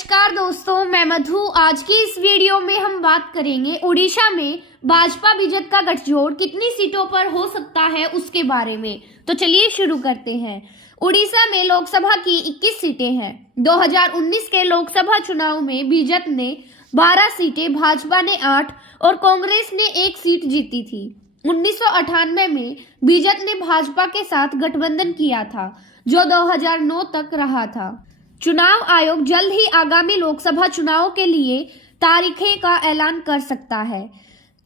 नमस्कार दोस्तों, मैं मधु। आज की इस वीडियो में हम बात करेंगे उड़ीसा में भाजपा बीजेपी का गठजोड़ कितनी सीटों पर हो सकता है उसके बारे में। तो चलिए शुरू करते हैं। उड़ीसा में लोकसभा की 21 सीटें हैं। 2019 के लोकसभा चुनाव में बीजेपी ने 12 सीटें, भाजपा ने 8 और कांग्रेस ने 1 सीट जीती थी। 1998 में बीजेपी ने भाजपा के साथ गठबंधन किया था, जो 2009 तक रहा था। चुनाव आयोग जल्द ही आगामी लोकसभा चुनाव के लिए तारीखें का ऐलान कर सकता है।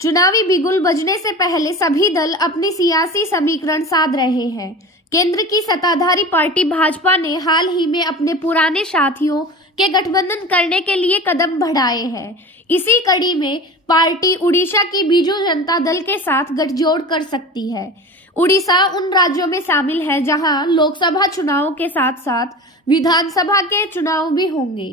चुनावी बिगुल बजने से पहले सभी दल अपनी सियासी समीकरण साध रहे हैं। केंद्र की सत्ताधारी पार्टी भाजपा ने हाल ही में अपने पुराने साथियों के गठबंधन करने के लिए कदम बढ़ाए हैं। इसी कड़ी में पार्टी उड़ीसा की बीजू जनता दल के साथ गठजोड़ कर सकती है। उड़ीसा उन राज्यों में शामिल है जहां लोकसभा चुनाव के साथ साथ विधानसभा के चुनाव भी होंगे।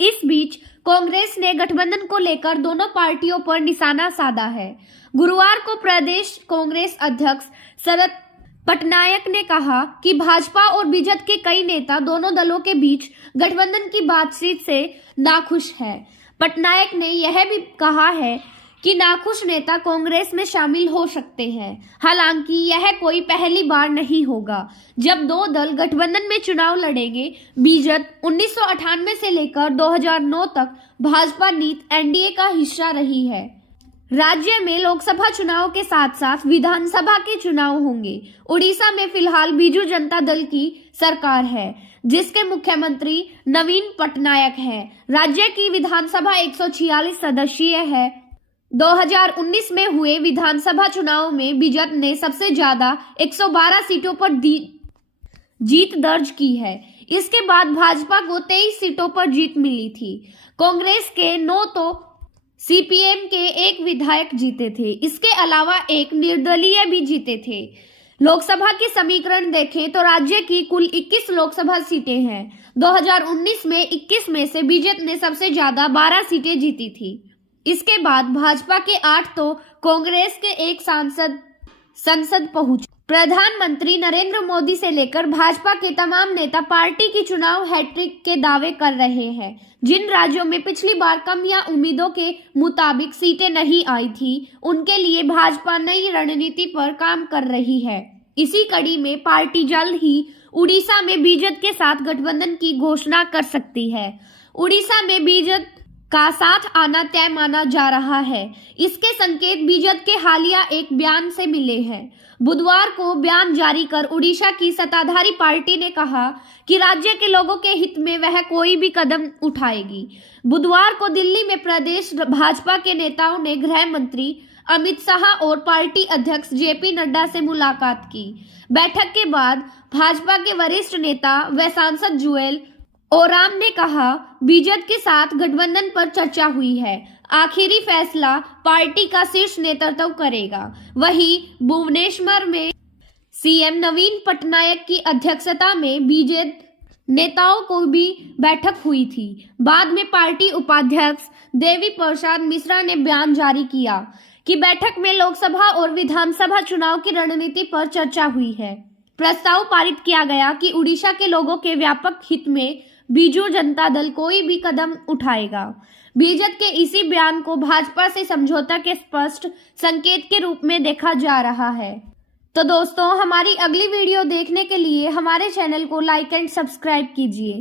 इस बीच कांग्रेस ने गठबंधन को लेकर दोनों पार्टियों पर निशाना साधा है। गुरुवार को प्रदेश कांग्रेस अध्यक्ष शरद पटनायक ने कहा कि भाजपा और बीजेपी के कई नेता दोनों दलों के बीच गठबंधन की बातचीत से नाखुश हैं। पटनायक ने यह भी कहा है कि नाखुश नेता कांग्रेस में शामिल हो सकते हैं। हालांकि यह कोई पहली बार नहीं होगा जब दो दल गठबंधन में चुनाव लड़ेंगे। बीजेपी 1998 से लेकर 2009 तक भाजपा नीति एनडीए का हिस्सा रही है। राज्य में लोकसभा चुनाव के साथ साथ विधानसभा के चुनाव होंगे। उड़ीसा में फिलहाल बीजू जनता दल की सरकार है, जिसके मुख्यमंत्री नवीन पटनायक हैं। राज्य की विधानसभा 146 सदस्यीय है। 2019 में हुए विधानसभा चुनाव में बीजेपी ने सबसे ज्यादा 112 सीटों पर जीत दर्ज की है। इसके बाद भाजपा को 23 सीटों पर जीत मिली थी। कांग्रेस के 9 तो सीपीएम के 1 विधायक जीते थे। इसके अलावा 1 निर्दलीय भी जीते थे। लोकसभा के समीकरण देखें तो राज्य की कुल 21 लोकसभा सीटें हैं। 2019 में 21 में से बीजेपी ने सबसे ज्यादा 12 सीटें जीती थी। इसके बाद भाजपा के 8 तो कांग्रेस के 1 सांसद संसद पहुंचे। प्रधानमंत्री नरेंद्र मोदी से लेकर भाजपा के तमाम नेता पार्टी की चुनाव हैट्रिक के दावे कर रहे हैं। जिन राज्यों में पिछली बार कम या उम्मीदों के मुताबिक सीटें नहीं आई थी, उनके लिए भाजपा नई रणनीति पर काम कर रही है। इसी कड़ी में पार्टी जल्द ही उड़ीसा में बीजेपी के साथ गठबंधन की घोषणा कर सकती है। उड़ीसा में बीजेपी का साथ आना तय माना जा रहा है। इसके संकेत बीजेपी के हालिया एक बयान से मिले हैं। बुधवार को बयान जारी कर उड़ीसा की सत्ताधारी पार्टी ने कहा कि राज्य के लोगों के हित में वह कोई भी कदम उठाएगी। बुधवार को दिल्ली में प्रदेश भाजपा के नेताओं ने गृह मंत्री अमित शाह और पार्टी अध्यक्ष जेपी नड्डा से मुलाकात की। बैठक के बाद भाजपा के वरिष्ठ नेता व सांसद जुएल ओराम ने कहा, बीजेपी के साथ गठबंधन पर चर्चा हुई है। आखिरी फैसला पार्टी का शीर्ष नेतृत्व करेगा। वहीं भुवनेश्वर में सीएम नवीन पटनायक की अध्यक्षता में बीजेपी नेताओं को भी बैठक हुई थी। बाद में पार्टी उपाध्यक्ष देवी प्रसाद मिश्रा ने बयान जारी किया कि बैठक में लोकसभा और विधानसभा चुनाव की रणनीति पर चर्चा हुई है। प्रस्ताव पारित किया गया कि उड़ीसा के लोगों के व्यापक हित में बीजू जनता दल कोई भी कदम उठाएगा। बीजेपी के इसी बयान को भाजपा से समझौता के स्पष्ट संकेत के रूप में देखा जा रहा है। तो दोस्तों, हमारी अगली वीडियो देखने के लिए हमारे चैनल को लाइक एंड सब्सक्राइब कीजिए।